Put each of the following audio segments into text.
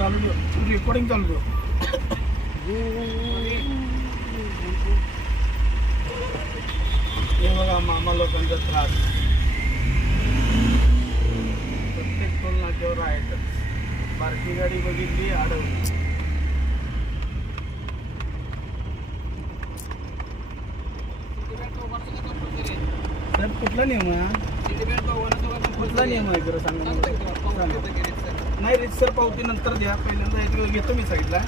चालू ठेव. रेकॉर्डिंग चालू ठेव. हे बघा मामा लोकांचा त्रास. प्रत्येक टोल नाक्यावर आहे बारकी गाडी बघितली अडवली. सर कुठला नियम आहे कुठला नियम आहे खरं सांगा सांगा. नाही रितसर पावती नंतर द्या पहिल्यांदा एक घेतो मी साईडला.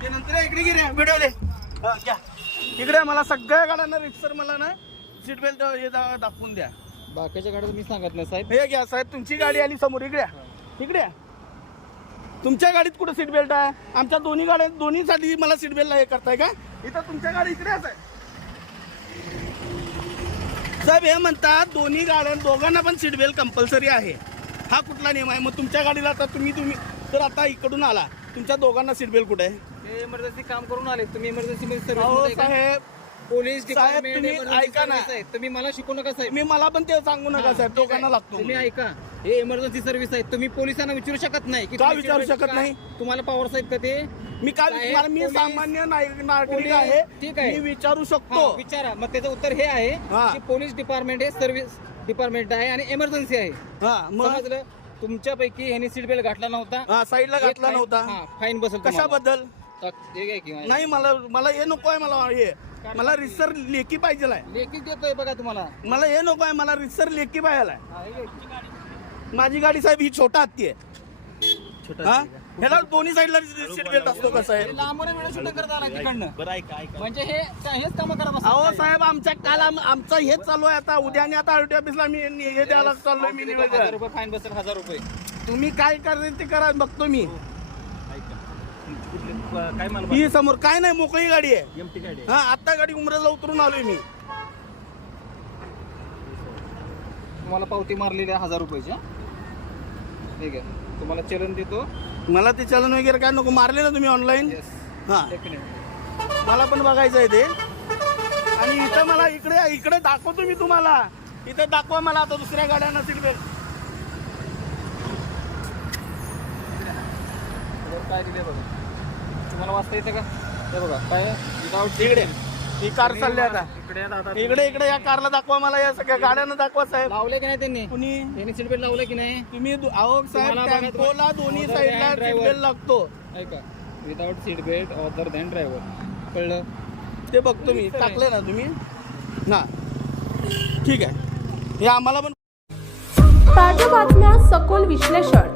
ते नंतर इकडे गिरे व्हिडिओले घ्या इकडे मला सगळ्या गाड्यांना रितसर मला ना सीट बेल्ट हे दाखवून द्या बाकीच्या गाड्या तुम्ही सांगत नाही साहेब हे घ्या साहेब तुमची गाडी आली समोर इकडे या. इकडे या. तुमच्या गाडीत कुठं सीट बेल्ट आहे? आमच्या दोन्ही गाड्या दोन्हीसाठी मला सीट बेल्ट हे करताय का? इथं तुमच्या गाडी इकडे आहे. साहेब हे म्हणतात दोन्ही गाड्या दोघांना पण सीट बेल्ट कंपल्सरी आहे. हा कुठला नियम आहे? मग तुमच्या गाडीला आता तुम्ही तुम्ही तर आता इकडून आला. तुमच्या दोघांना सीट बेल्ट कुठे आहे? इमर्जन्सी काम करून आले. तुम्ही इमर्जन्सी साहेब पोलीस साहेब, तुम्ही ऐका ना. तुम्ही मला शिकवू नका साहेब. तुम्ही मला पण ते सांगू नका साहेब. दोघांना लागतो. तुम्ही ऐका. हे इमर्जन्सी सर्व्हिस आहे. तुम्ही पोलिसांना विचारू शकत नाही की का विचारू शकत. नाही? तुम्हाला पॉवर साहेब का ते? मी काय विचारणार मी सामान्य नागरिक आहे. ठीक आहे. मी विचारू शकतो. विचारा. मग त्याचं उत्तर हे आहे. की पोलीस डिपार्टमेंट हे सर्व्हिस डिपार्टमेंट आहे आणि इमर्जन्सी आहे. हा मग? समजलं? तुमच्यापैकी ह्यांनी सीट बेल्ट घातला नव्हता. हा साईडला घातला नव्हता. फाईन बसेल. कशाबद्दल. नाही मला मला हे नको आहे मला हे. मला रिसर लेखी पाहिजे आहे लेखी देतोय बघा तुम्हाला. मला हे नको आहे मला रिसर लेखी पाहिजे आहे. माझी गाडी साहेब ही छोटा हत्ती आहे. हा? ह्याला दोन्ही साईडला सीट बेल्ट असतो कसं आहे. लांबून वेळ सुद्धा करत आला तिकडनं. बरं ऐका ऐका. म्हणजे हे हेच काम करत अहो काय? साहेब आमच्या काल आम- आमचं हेच चालू आहे आता. उद्या आणि आता आरटी ऑफिसला मी नि- हे द्यायला चाललोय मी हजार निवेदन. रुपये फाईन बसेल हजार रुपये. तुम्ही काय करायचं ते करा बघतो मी ऐका तुमची कुठली प- काय मला ही समोर काय नाही मोकळी गाडी आहे. एमटी गाडी आहे. हा आता गाडी उमरेला उतरून आलोय मी. तुम्हाला पावती मारलेली आहे हजार रुपयाची हा? ठीक आहे. तुम्हाला चलन देतो. मला ते चलन वगैरे काय नको मारले ना तुम्ही ऑनलाईन येस हा. मला पण बघायचं आहे ते. आणि इथं मला इकडे इकडे दाखवतो मी तुम्हाला. इथं दाखवा मला आता दुसऱ्या गाड्यांना सीट बेल्ट काय दिले बघा. तुम्हाला वाचता येतं का? हे बघा काय विदाउट इकडे ही कार चालली आता. इकडे इकडे इकडे या कारला दाखवा मला या सगळ्या गाड्यांना दाखवा साहेब. लावले की नाही त्यांनी? कुणी? त्यांनी सीट बेल्ट लावले की नाही? तुम्ही दु- अहो साहेब टेम्पोला दोन्ही साईडला than सीट driver. बेल्ट लागतो. ऐका without seat belt other than driver कळलं? ते बघतो मी. टाकले ना तुम्ही? ना. ठीक आहे. हे आम्हाला पण ताज्या बातम्या सखोल विश्लेषण.